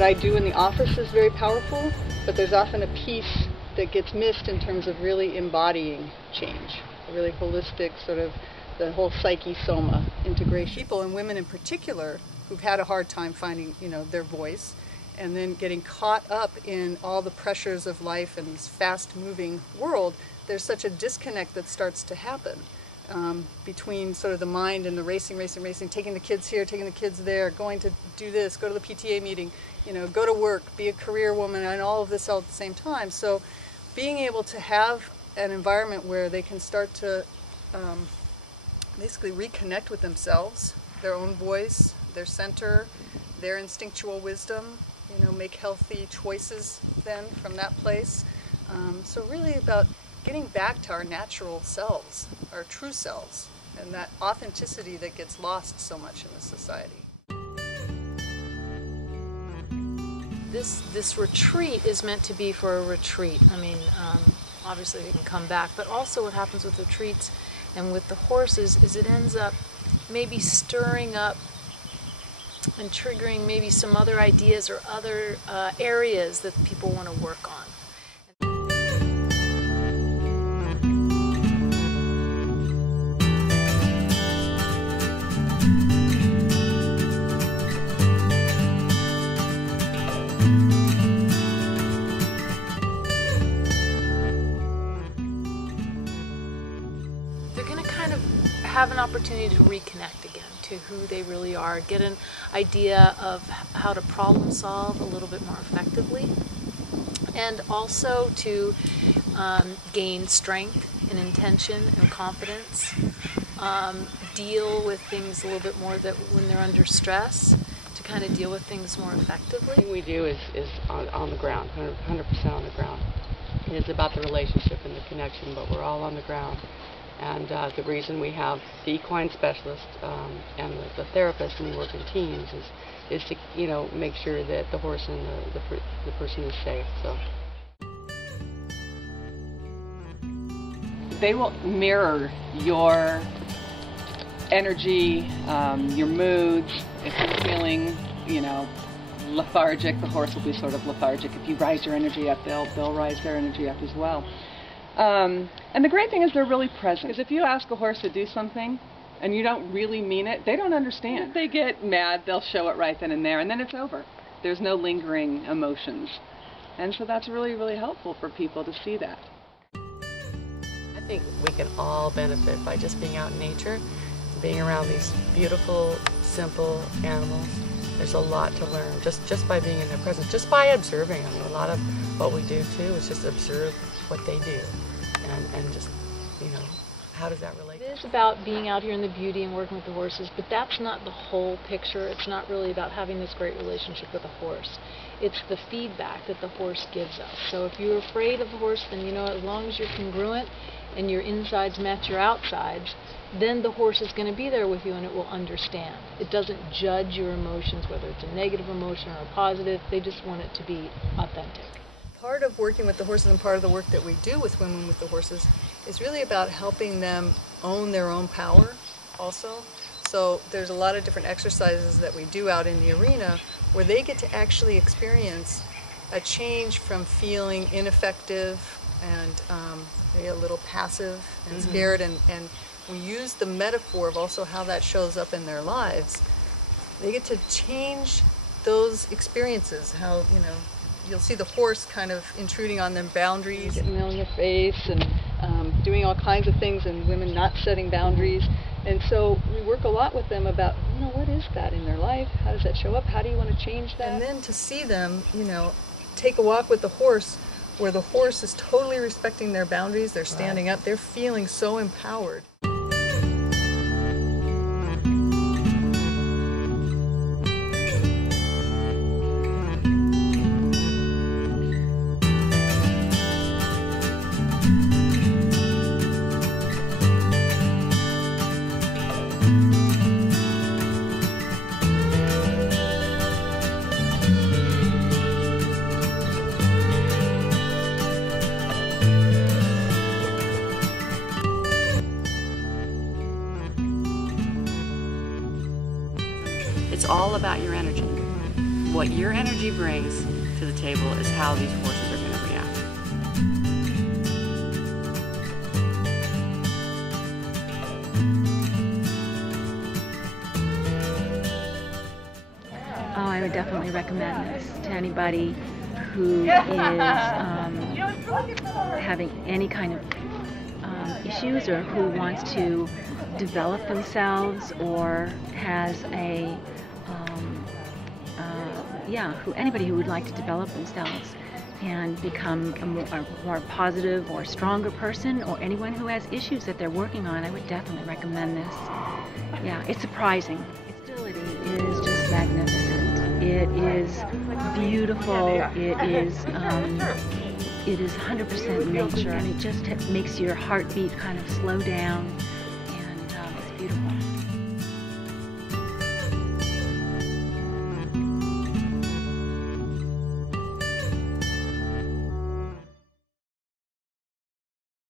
what I do in the office is very powerful, but there's often a piece that gets missed in terms of really embodying change, a really holistic sort of the whole psyche soma integration. People, and women in particular, who've had a hard time finding, their voice, and then getting caught up in all the pressures of life and this fast-moving world, there's such a disconnect that starts to happen between sort of the mind and the racing, taking the kids here, taking the kids there, going to do this, go to the PTA meeting, go to work, be a career woman, and all of this all at the same time. So being able to have an environment where they can start to basically reconnect with themselves, their own voice, their center, their instinctual wisdom, make healthy choices then from that place. So really about getting back to our natural selves, our true selves, and that authenticity that gets lost so much in this society. This retreat is meant to be for a retreat. I mean, obviously they can come back, but also what happens with retreats and with the horses is it ends up maybe stirring up and triggering maybe some other ideas or other areas that people want to work on. They're going to kind of have an opportunity to reconnect again to who they really are, get an idea of how to problem solve a little bit more effectively, and also to gain strength and intention and confidence, deal with things a little bit more that when they're under stress, to kind of deal with things more effectively. Everything we do is on the ground, 100% on the ground. It's about the relationship and the connection, but we're all on the ground. And the reason we have the equine specialist and the therapist, and we work in teams, is to make sure that the horse and the person is safe. So they will mirror your energy, your moods. If you're feeling, lethargic, the horse will be sort of lethargic. If you rise your energy up, they'll rise their energy up as well. And the great thing is they're really present. Because if you ask a horse to do something and you don't really mean it, they don't understand. If they get mad, they'll show it right then and there, and then it's over. There's no lingering emotions. And so that's really, really helpful for people to see that. I think we can all benefit by just being out in nature, being around these beautiful, simple animals. There's a lot to learn just by being in their presence, just by observing. I mean, a lot of what we do too is just observe what they do and just, how does that relate? It is about being out here in the beauty and working with the horses, but that's not the whole picture. It's not really about having this great relationship with a horse. It's the feedback that the horse gives us. So if you're afraid of the horse, then as long as you're congruent and your insides match your outsides, then the horse is going to be there with you and it will understand. It doesn't judge your emotions, whether it's a negative emotion or a positive. They just want it to be authentic. Part of working with the horses and part of the work that we do with women with the horses is really about helping them own their own power also. So there's a lot of different exercises that we do out in the arena where they get to actually experience a change from feeling ineffective and maybe a little passive and scared, and we use the metaphor of also how that shows up in their lives. They get to change those experiences, how, you'll see the horse kind of intruding on their boundaries, getting on their face and doing all kinds of things, and women not setting boundaries. And so we work a lot with them about, what is that in their life? How does that show up? How do you want to change that? And then to see them, take a walk with the horse where the horse is totally respecting their boundaries, they're standing up, they're feeling so empowered. It's all about your energy. what your energy brings to the table is how these horses are going to react. Oh, I would definitely recommend this to anybody who is having any kind of issues, or who wants to develop themselves, or has a anybody who would like to develop themselves and become a more positive or stronger person, or anyone who has issues that they're working on. I would definitely recommend this. Yeah, it's surprising. It is just magnificent. It is beautiful. It is 100% nature, and it just makes your heartbeat kind of slow down, and it's beautiful.